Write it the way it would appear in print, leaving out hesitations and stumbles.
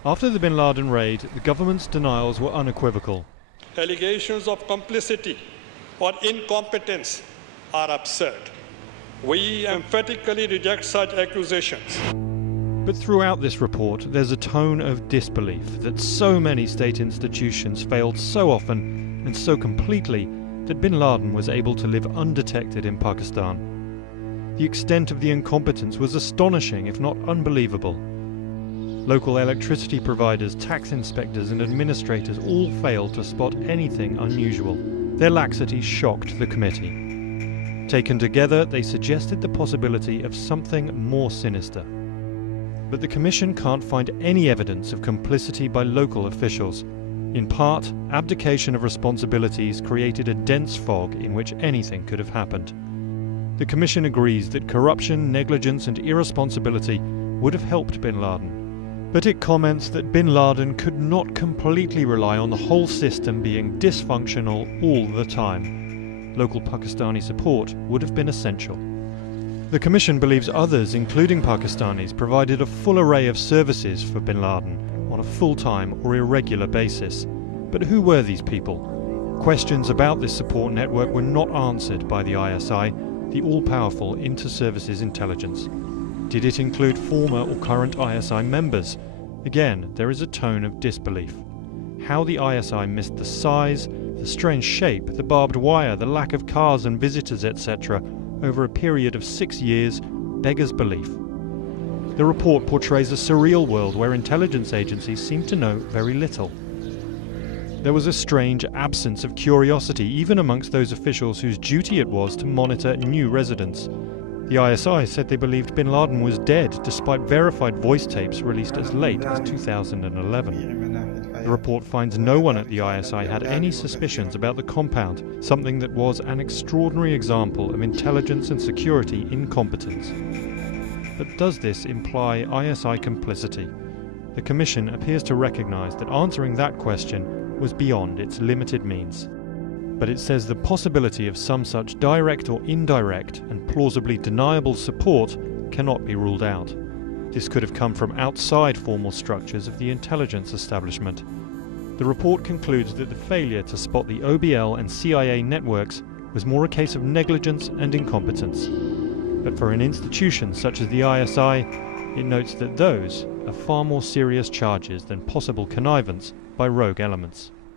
After the bin Laden raid, the government's denials were unequivocal. Allegations of complicity or incompetence are absurd. We emphatically reject such accusations. But throughout this report, there's a tone of disbelief that so many state institutions failed so often and so completely that bin Laden was able to live undetected in Pakistan. The extent of the incompetence was astonishing, if not unbelievable. Local electricity providers, tax inspectors and administrators all failed to spot anything unusual. Their laxity shocked the committee. Taken together, they suggested the possibility of something more sinister. But the Commission can't find any evidence of complicity by local officials. In part, abdication of responsibilities created a dense fog in which anything could have happened. The Commission agrees that corruption, negligence and irresponsibility would have helped bin Laden. But it comments that bin Laden could not completely rely on the whole system being dysfunctional all the time. Local Pakistani support would have been essential. The Commission believes others, including Pakistanis, provided a full array of services for bin Laden on a full-time or irregular basis. But who were these people? Questions about this support network were not answered by the ISI, the all-powerful inter-services intelligence. Did it include former or current ISI members? Again, there is a tone of disbelief. How the ISI missed the size, the strange shape, the barbed wire, the lack of cars and visitors, etc., over a period of 6 years beggars belief. The report portrays a surreal world where intelligence agencies seem to know very little. There was a strange absence of curiosity even amongst those officials whose duty it was to monitor new residents. The ISI said they believed bin Laden was dead despite verified voice tapes released as late as 2011. The report finds no one at the ISI had any suspicions about the compound, something that was an extraordinary example of intelligence and security incompetence. But does this imply ISI complicity? The Commission appears to recognise that answering that question was beyond its limited means. But it says the possibility of some such direct or indirect and plausibly deniable support cannot be ruled out. This could have come from outside formal structures of the intelligence establishment. The report concludes that the failure to spot the OBL and CIA networks was more a case of negligence and incompetence. But for an institution such as the ISI, it notes that those are far more serious charges than possible connivance by rogue elements.